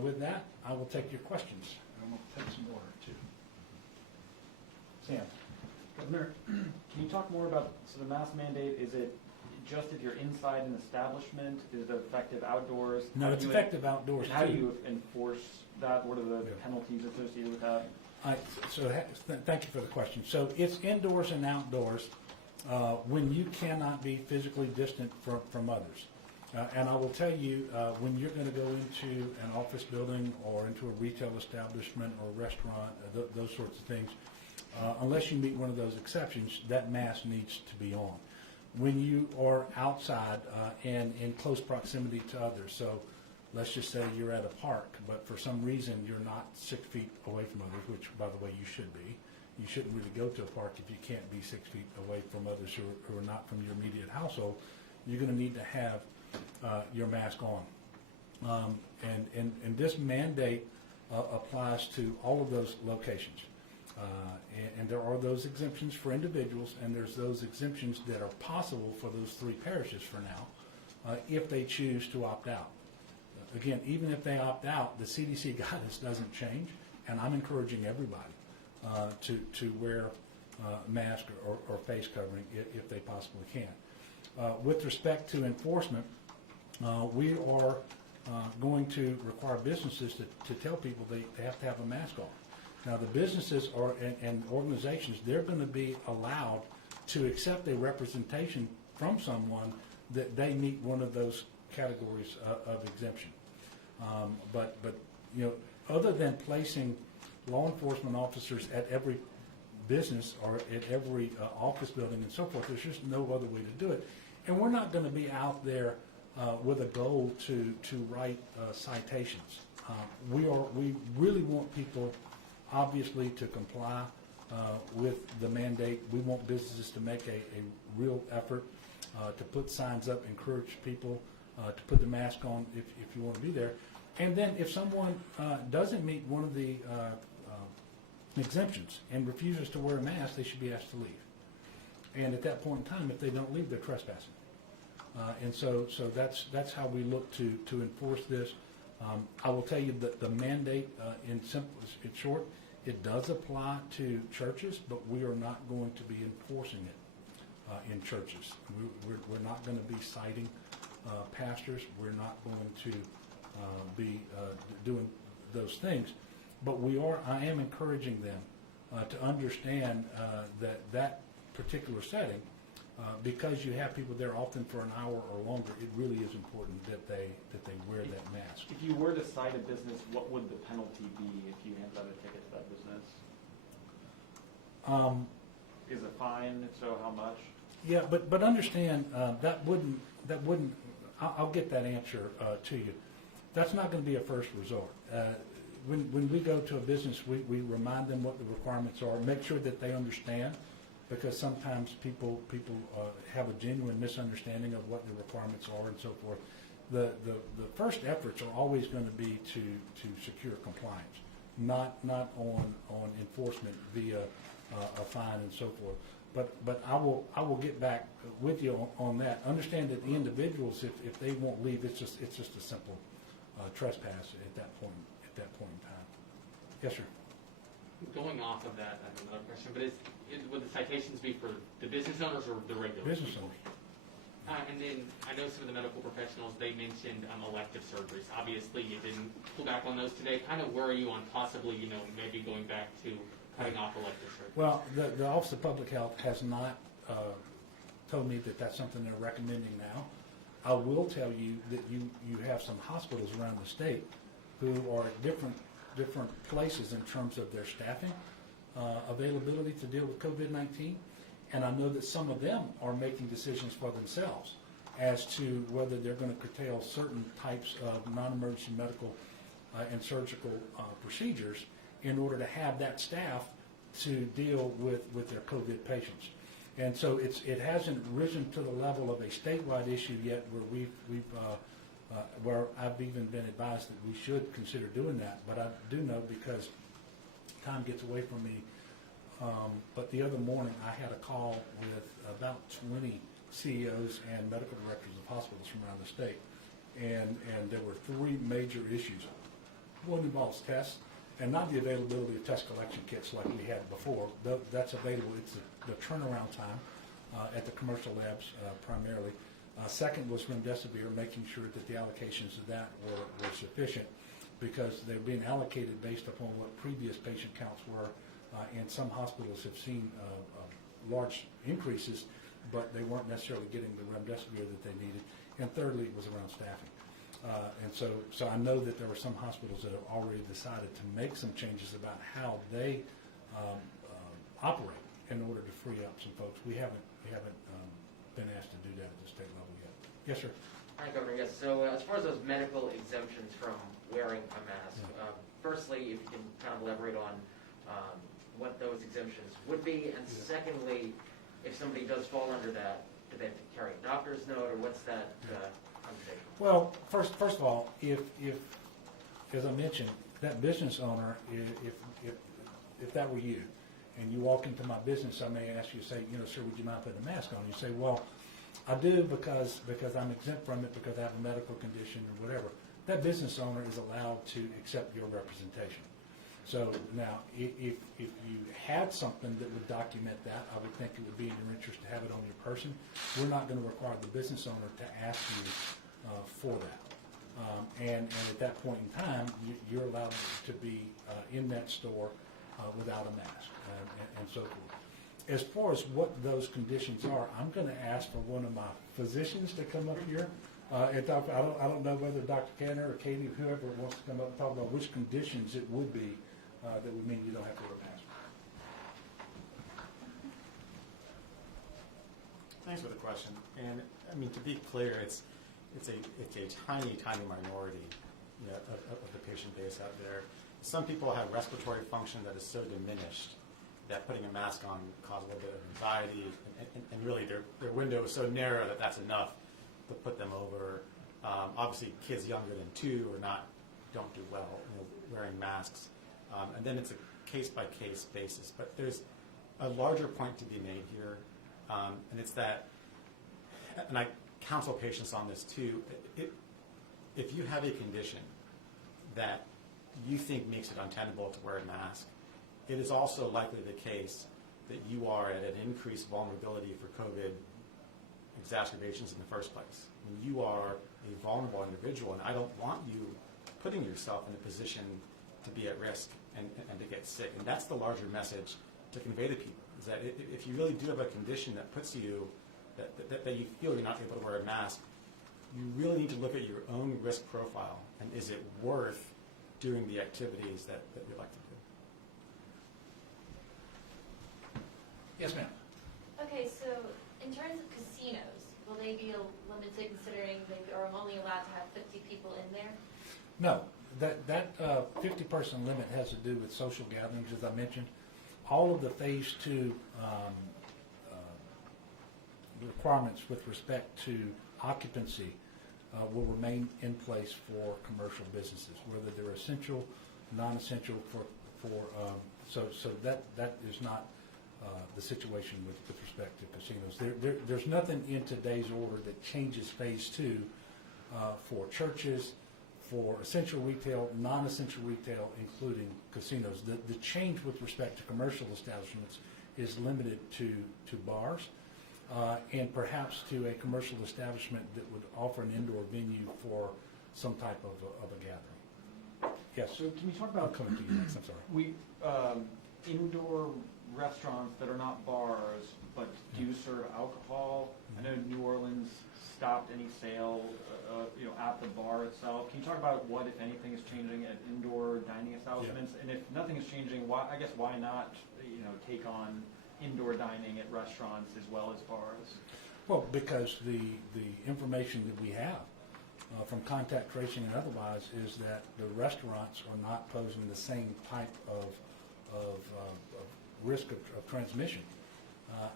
With that, I will take your questions. I'm going to take some water too. Sam. Governor, can you talk more about the mask mandate? Is it just if you're inside an establishment? Is it effective outdoors? No, it's effective outdoors too. How do you enforce that? What are the penalties associated with that? Thank you for the question. So it's indoors and outdoors when you cannot be physically distant from others. And I will tell you, when you're going to go into an office building or into a retail establishment or a restaurant, those sorts of things, unless you meet one of those exceptions, that mask needs to be on. When you are outside and in close proximity to others, so let's just say you're at a park, but for some reason you're not 6 feet away from others, which, by the way, you should be. You shouldn't really go to a park if you can't be 6 feet away from others who are not from your immediate household. You're going to need to have your mask on. And this mandate applies to all of those locations. And there are those exemptions for individuals, and there's those exemptions that are possible for those 3 parishes for now, if they choose to opt out. Again, even if they opt out, the CDC guidance doesn't change, and I'm encouraging everybody to wear mask or face covering if they possibly can. With respect to enforcement, we are going to require businesses to tell people they have to have a mask on. Now, the businesses and organizations, they're going to be allowed to accept a representation from someone that they meet one of those categories of exemption. But you know, other than placing law enforcement officers at every business or at every office building and so forth, there's just no other way to do it. And we're not going to be out there with a goal to write citations. We really want people, obviously, to comply with the mandate. We want businesses to make a real effort to put signs up, encourage people to put the mask on if you want to be there. And then if someone doesn't meet one of the exemptions and refuses to wear a mask, they should be asked to leave. And at that point in time, if they don't leave, they're trespassing. And so that's how we look to enforce this. I will tell you that the mandate, in short, it does apply to churches, but we are not going to be enforcing it in churches. We're not going to be citing pastors. We're not going to be doing those things. But I am encouraging them to understand that particular setting, because you have people there often for an hour or longer, it really is important that they wear that mask. If you were to cite a business, what would the penalty be if you handed out a ticket to that business? Is a fine? If so, how much? Yeah, but understand that wouldn't. I'll get that answer to you. That's not going to be a first resort. When we go to a business, we remind them what the requirements are, make sure that they understand, because sometimes people have a genuine misunderstanding of what the requirements are and so forth. The first efforts are always going to be to secure compliance, not on enforcement via a fine and so forth. But I will get back with you on that. Understand that the individuals, if they won't leave, it's just a simple trespass at that point in time. Yes, sir. Going off of that, I have another question, but would the citations be for the business owners or the regular Business people? owners. And then I know some of the medical professionals, they mentioned elective surgeries. Obviously, you didn't pull back on those today. Kind of where are you on possibly, maybe going back to cutting off elective surgeries? Well, the Office of Public Health has not told me that that's something they're recommending now. I will tell you that you have some hospitals around the state who are at different places in terms of their staffing availability to deal with COVID-19, and I know that some of them are making decisions for themselves as to whether they're going to curtail certain types of non-emergency medical and surgical procedures in order to have that staff to deal with their COVID patients. And so it hasn't risen to the level of a statewide issue yet where where I've even been advised that we should consider doing that. But I do know, because time gets away from me, but the other morning I had a call with about 20 CEOs and medical directors of hospitals from around the state. And there were three major issues. One involves tests, and not the availability of test collection kits like we had before. That's available. It's the turnaround time at the commercial labs primarily. Second was remdesivir, making sure that the allocations of that were sufficient, because they're being allocated based upon what previous patient counts were, and some hospitals have seen large increases, but they weren't necessarily getting the remdesivir that they needed. And thirdly was around staffing. And so I know that there were some hospitals that have already decided to make some changes about how they operate in order to free up some folks. We haven't been asked to do that at the state level yet. Yes, sir. Hi, Governor. Yes. So as far as those medical exemptions from wearing a mask, firstly, if you can kind of elaborate on what those exemptions would be, and secondly, if somebody does fall under that, do they have to carry a doctor's note, or what's that undertaking? Well, first of all, if as I mentioned, that business owner, if that were you, and you walk into my business, I may ask you, say, sir, would you mind putting a mask on? You say, well, I do because I'm exempt from it because I have a medical condition or whatever. That business owner is allowed to accept your representation. So now, if you had something that would document that, I would think it would be in your interest to have it on your person. We're not going to require the business owner to ask you for that. And at that point in time, you're allowed to be in that store without a mask and so forth. as far as what those conditions are, I'm going to ask for one of my physicians to come up here and talk. I don't know whether Dr. Canner or Katie or whoever wants to come up and talk about which conditions it would be that would mean you don't have to wear a mask. Thanks for the question. And I mean, to be clear, it's a tiny minority, of the patient base out there. Some people have respiratory function that is so diminished that putting a mask on causes a little bit of anxiety, and really their window is so narrow that that's enough to put them over. Obviously, kids younger than 2 don't do well wearing masks, and then it's a case-by-case basis. But there's a larger point to be made here, and it's that, and I counsel patients on this too. If you have a condition that you think makes it untenable to wear a mask, it is also likely the case that you are at an increased vulnerability for COVID exacerbations in the first place. I mean, you are a vulnerable individual, and I don't want you putting yourself in a position to be at risk and to get sick. And that's the larger message to convey to people, is that if you really do have a condition that puts you, that you feel you're not able to wear a mask, you really need to look at your own risk profile, and is it worth doing the activities that you'd like to do. Yes, ma'am. Okay, so in terms of casinos, will they be limited considering they are only allowed to have 50 people in there? No, that 50-person limit has to do with social gatherings, as I mentioned. All of the Phase 2 requirements with respect to occupancy will remain in place for commercial businesses, whether they're essential, non-essential. So that is not the situation with respect to casinos. There's nothing in today's order that changes Phase 2 for churches, for essential retail, non-essential retail, including casinos. The change with respect to commercial establishments is limited to bars and perhaps to a commercial establishment that would offer an indoor venue for some type of a gathering. Yes. So can you talk I'll about come to you next. I'm sorry. indoor restaurants that are not bars but do serve alcohol? I know New Orleans stopped any sale, at the bar itself. Can you talk about what, if anything, is changing at indoor dining establishments? And if nothing is changing, why not, take on indoor dining at restaurants as well as bars? Well, because the information that we have from contact tracing and otherwise is that the restaurants are not posing the same type of risk of transmission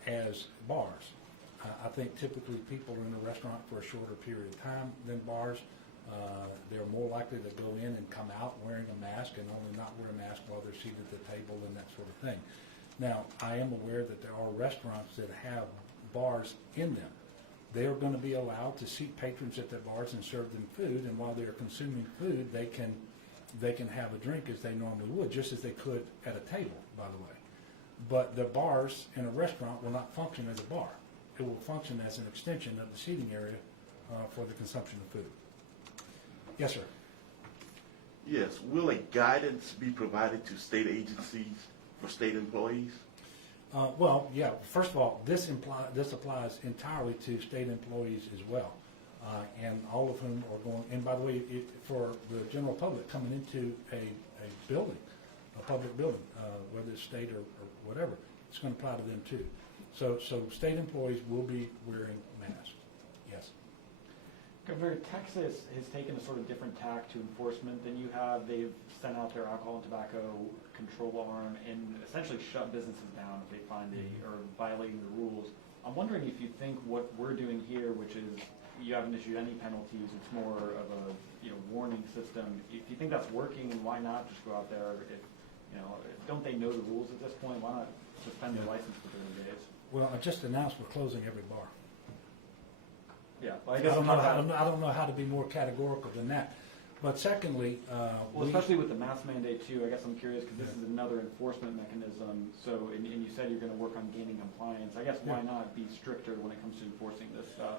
as bars. I think typically people are in a restaurant for a shorter period of time than bars. They're more likely to go in and come out wearing a mask and only not wear a mask while they're seated at the table and that sort of thing. Now, I am aware that there are restaurants that have bars in them. They are going to be allowed to seat patrons at their bars and serve them food, and while they're consuming food, they can have a drink as they normally would, just as they could at a table, by the way. But the bars in a restaurant will not function as a bar. It will function as an extension of the seating area for the consumption of food. Yes, sir. Yes. Will a guidance be provided to state agencies for state employees? Well, yeah. First of all, this applies entirely to state employees as well, and all of whom are going. And by the way, for the general public coming into a building, a public building, whether it's state or whatever, it's going to apply to them too. So state employees will be wearing masks. Yes. Governor, Texas has taken a sort of different tack to enforcement than you have. They've sent out their alcohol and tobacco control arm and essentially shut businesses down if they find they are violating the rules. I'm wondering if you think what we're doing here, which is you haven't issued any penalties, it's more of a warning system. If you think that's working, and why not just go out there? If don't they know the rules at this point? Why not suspend their license for 30 days? Well, I just announced we're closing every bar. Yeah, well, I don't know how to be more categorical than that. But secondly, especially with the mask mandate too, I guess I'm curious because this is another enforcement mechanism. So, and you said you're going to work on gaining compliance. I guess why not be stricter when it comes to enforcing this stuff?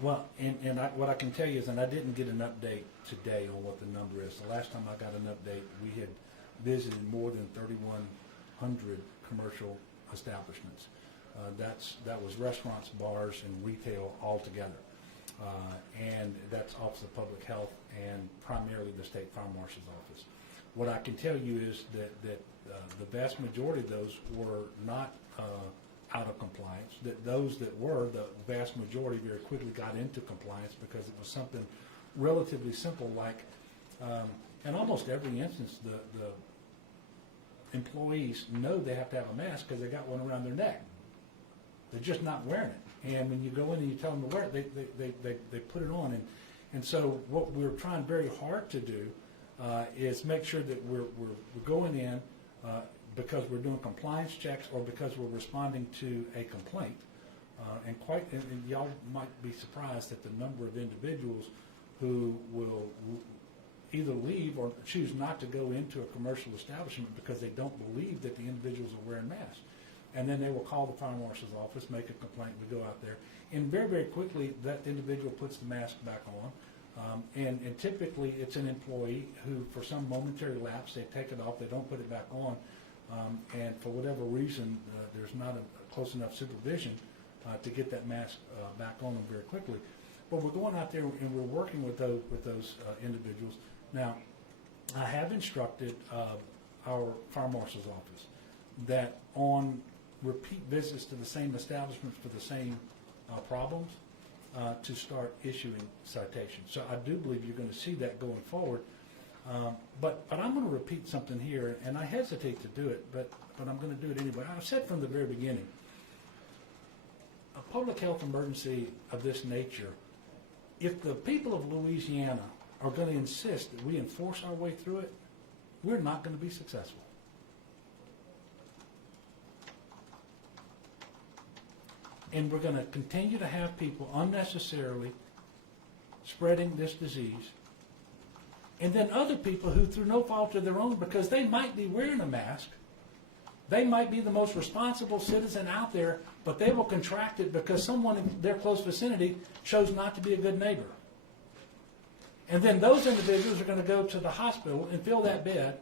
Well, what I can tell you is, and I didn't get an update today on what the number is. The last time I got an update, we had visited more than 3,100 commercial establishments. That was restaurants, bars, and retail all together. And that's Office of Public Health and primarily the State Fire Marshal's Office. What I can tell you is that the vast majority of those were not out of compliance, that those that were, the vast majority very quickly got into compliance because it was something relatively simple like, in almost every instance, the employees know they have to have a mask because they got one around their neck. They're just not wearing it. And when you go in and you tell them to wear it, they put it on. And so what we're trying very hard to do is make sure that we're going in because we're doing compliance checks or because we're responding to a complaint. And y'all might be surprised at the number of individuals who will either leave or choose not to go into a commercial establishment because they don't believe that the individuals are wearing masks. And then they will call the fire marshal's office, make a complaint, we go out there, and very, very quickly that individual puts the mask back on. And typically it's an employee who, for some momentary lapse, they take it off, they don't put it back on, and for whatever reason, there's not a close enough supervision to get that mask back on them very quickly. But we're going out there and we're working with those individuals. Now, I have instructed our fire marshal's office that on repeat visits to the same establishments for the same problems, to start issuing citations. So I do believe you're going to see that going forward. But I'm going to repeat something here, and I hesitate to do it, but I'm going to do it anyway. I've said from the very beginning, a public health emergency of this nature, if the people of Louisiana are going to insist that we enforce our way through it, we're not going to be successful. And we're going to continue to have people unnecessarily spreading this disease. And then other people who, through no fault of their own, because they might be wearing a mask, they might be the most responsible citizen out there, but they will contract it because someone in their close vicinity chose not to be a good neighbor. And then those individuals are going to go to the hospital and fill that bed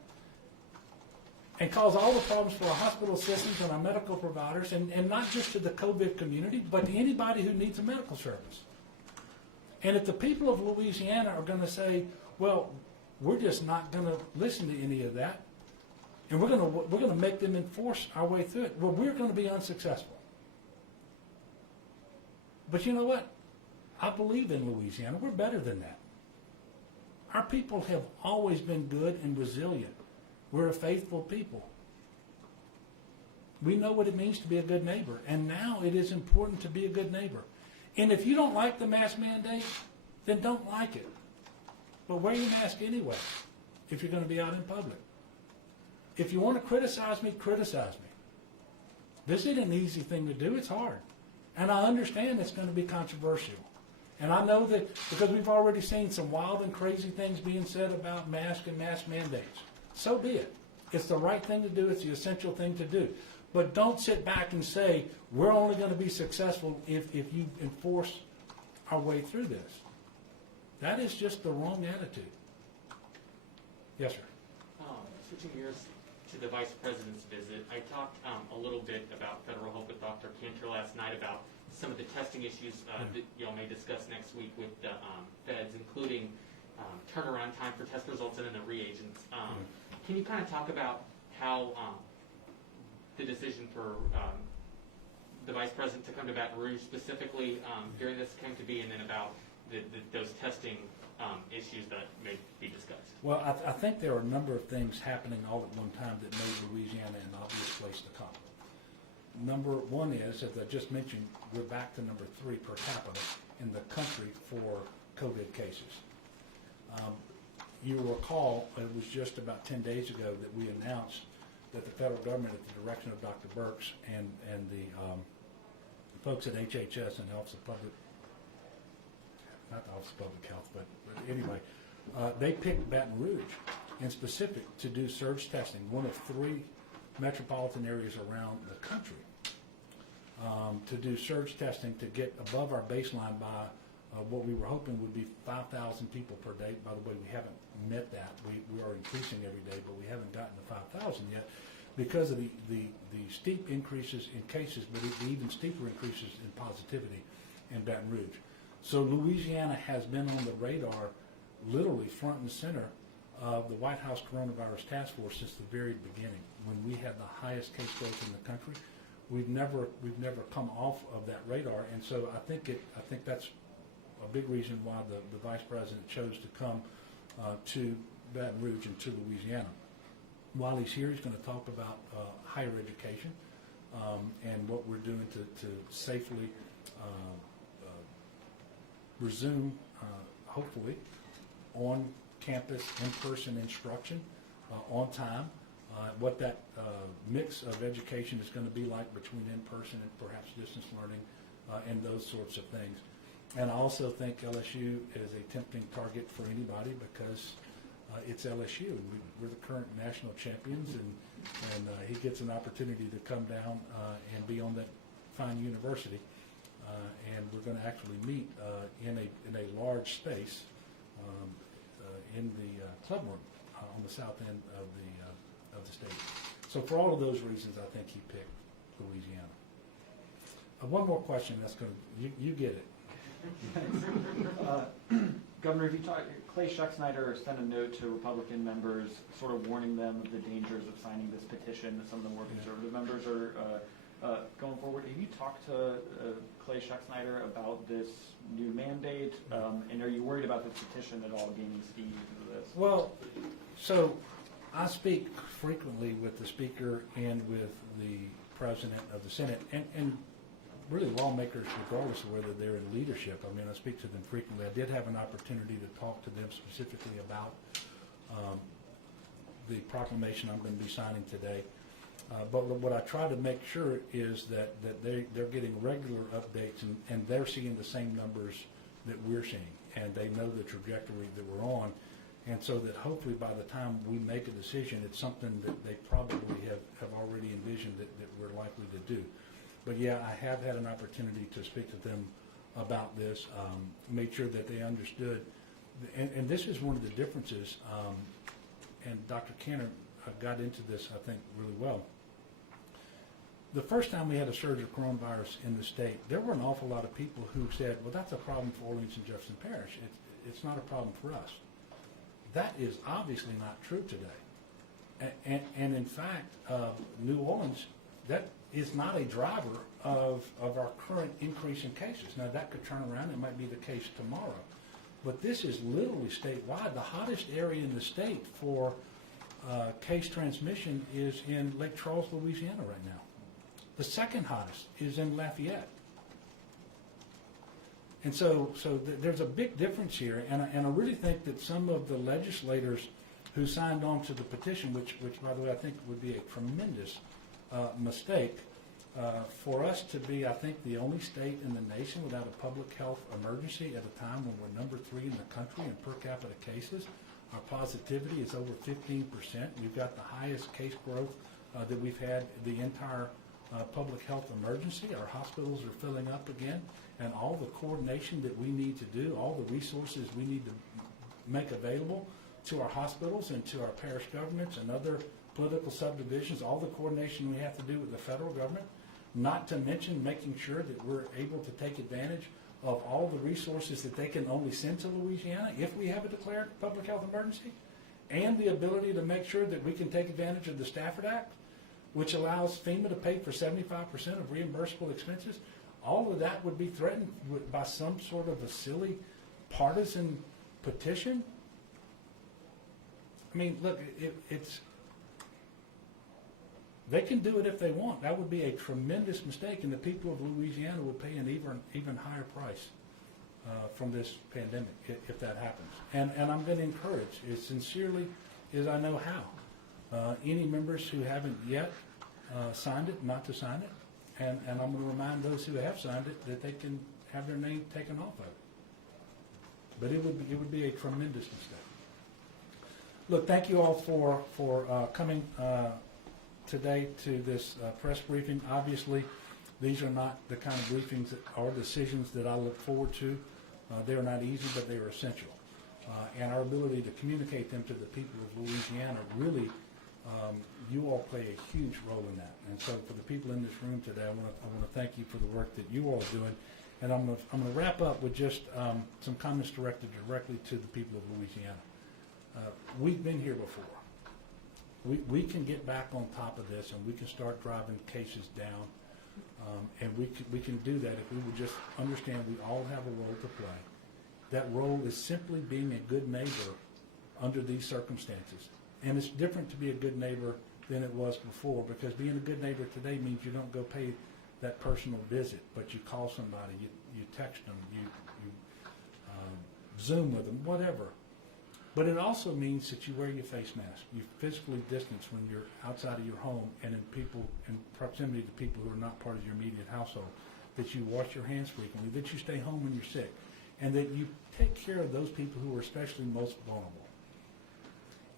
and cause all the problems for our hospital systems and our medical providers, and not just to the COVID community, but to anybody who needs a medical service. And if the people of Louisiana are going to say, well, we're just not going to listen to any of that, and we're going to make them enforce our way through it, well, we're going to be unsuccessful. But you know what? I believe in Louisiana. We're better than that. Our people have always been good and resilient. We're a faithful people. We know what it means to be a good neighbor, and now it is important to be a good neighbor. And if you don't like the mask mandate, then don't like it. But wear your mask anyway if you're going to be out in public. If you want to criticize me, criticize me. This isn't an easy thing to do. It's hard. And I understand it's going to be controversial. And I know that because we've already seen some wild and crazy things being said about masks and mask mandates. So be it. It's the right thing to do. It's the essential thing to do. But don't sit back and say, we're only going to be successful if you enforce our way through this. That is just the wrong attitude. Yes, sir. Switching gears to the Vice President's visit, I talked a little bit about Federal Hope with Dr. Cantor last night about some of the testing issues that y'all may discuss next week with the feds, including turnaround time for test results and then the reagents. Can you kind of talk about how the decision for the Vice President to come to Baton Rouge specifically during this came to be, and then about those testing issues that may be discussed? Well, I think there are a number of things happening all at one time that made Louisiana an obvious place to come. Number one is, as I just mentioned, we're back to number 3 per capita in the country for COVID cases. You will recall, it was just about 10 days ago that we announced that the federal government, at the direction of Dr. Birx and the folks at HHS and the Office of Public, not the Office of Public Health, but anyway, they picked Baton Rouge in specific to do surge testing, one of 3 metropolitan areas around the country, to do surge testing to get above our baseline by what we were hoping would be 5,000 people per day. By the way, we haven't met that. We are increasing every day, but we haven't gotten to 5,000 yet, because of the steep increases in cases, but the even steeper increases in positivity in Baton Rouge. So Louisiana has been on the radar, literally front and center, of the White House Coronavirus Task Force since the very beginning, when we had the highest case growth in the country. We've never come off of that radar, and so I think that's a big reason why the Vice President chose to come to Baton Rouge and to Louisiana. While he's here, he's going to talk about higher education and what we're doing to safely resume, hopefully, on-campus, in-person instruction on time, what that mix of education is going to be like between in-person and perhaps distance learning and those sorts of things. And I also think LSU is a tempting target for anybody because it's LSU, and we're the current national champions, and he gets an opportunity to come down and be on that fine university. And we're going to actually meet in a large space in the club room on the south end of the state. So for all of those reasons, I think he picked Louisiana. One more question. That's going to you get it. Governor, if you talk, Clay Schuck-Snyder sent a note to Republican members, sort of warning them of the dangers of signing this petition that some of the more conservative members are going forward. Have you talked to Clay Schuck-Snyder about this new mandate? And are you worried about this petition at all gaining speed because of this? Well, so I speak frequently with the Speaker and with the President of the Senate, and really lawmakers regardless of whether they're in leadership. I mean, I speak to them frequently. I did have an opportunity to talk to them specifically about the proclamation I'm going to be signing today. But what I try to make sure is that they're getting regular updates and they're seeing the same numbers that we're seeing, and they know the trajectory that we're on, and so that hopefully by the time we make a decision, it's something that they probably have already envisioned that we're likely to do. But yeah, I have had an opportunity to speak to them about this, made sure that they understood, and this is one of the differences, and Dr. Cantor got into this, I think, really well. The first time we had a surge of coronavirus in the state, there were an awful lot of people who said, well, that's a problem for Orleans and Jefferson Parish. It's not a problem for us. That is obviously not true today. And in fact, New Orleans, that is not a driver of our current increase in cases. Now, that could turn around. It might be the case tomorrow. But this is literally statewide. The hottest area in the state for case transmission is in Lake Charles, Louisiana right now. The second hottest is in Lafayette. And so there's a big difference here, and I really think that some of the legislators who signed on to the petition, which by the way I think would be a tremendous mistake for us to be, I think, the only state in the nation without a public health emergency at a time when we're number 3 in the country in per capita cases. Our positivity is over 15%. We've got the highest case growth that we've had the entire public health emergency. Our hospitals are filling up again, and all the coordination that we need to do, all the resources we need to make available to our hospitals and to our parish governments and other political subdivisions, all the coordination we have to do with the federal government, not to mention making sure that we're able to take advantage of all the resources that they can only send to Louisiana if we have a declared public health emergency, and the ability to make sure that we can take advantage of the Stafford Act, which allows FEMA to pay for 75% of reimbursable expenses. All of that would be threatened by some sort of a silly partisan petition. I mean, look, they can do it if they want. That would be a tremendous mistake, and the people of Louisiana would pay an even higher price from this pandemic if that happens. And I'm going to encourage, as sincerely as I know how, any members who haven't yet signed it, not to sign it, and I'm going to remind those who have signed it that they can have their name taken off of it. But it would be a tremendous mistake. Look, thank you all for coming today to this press briefing. Obviously, these are not the kind of briefings or decisions that I look forward to. They are not easy, but they are essential. And our ability to communicate them to the people of Louisiana really You all play a huge role in that. And so for the people in this room today, I want to thank you for the work that you all are doing. And I'm going to wrap up with just some comments directed directly to the people of Louisiana. We've been here before. We can get back on top of this, and we can start driving cases down. And we can do that if we would just understand we all have a role to play. That role is simply being a good neighbor under these circumstances. And it's different to be a good neighbor than it was before, because being a good neighbor today means you don't go pay that personal visit, but you call somebody, you text them, you Zoom with them, whatever. But it also means that you wear your face mask. You physically distance when you're outside of your home and in proximity to people who are not part of your immediate household, that you wash your hands frequently, that you stay home when you're sick, and that you take care of those people who are especially most vulnerable.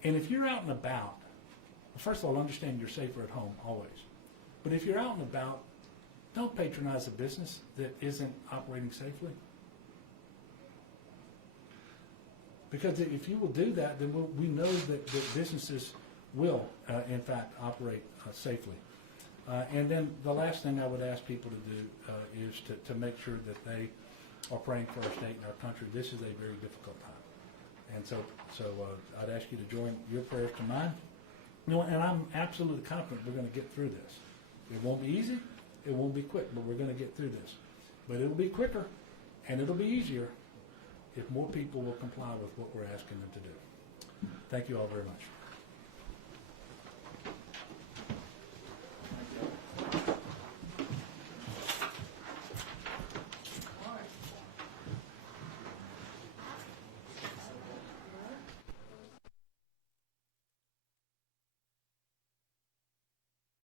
And if you're out and about, first of all, understand you're safer at home always. But if you're out and about, don't patronize a business that isn't operating safely. Because if you will do that, then we know that businesses will, in fact, operate safely. And then the last thing I would ask people to do is to make sure that they are praying for our state and our country. This is a very difficult time. And so I'd ask you to join your prayers to mine. You know, and I'm absolutely confident we're going to get through this. It won't be easy. It won't be quick, but we're going to get through this. But it'll be quicker, and it'll be easier if more people will comply with what we're asking them to do. Thank you all very much.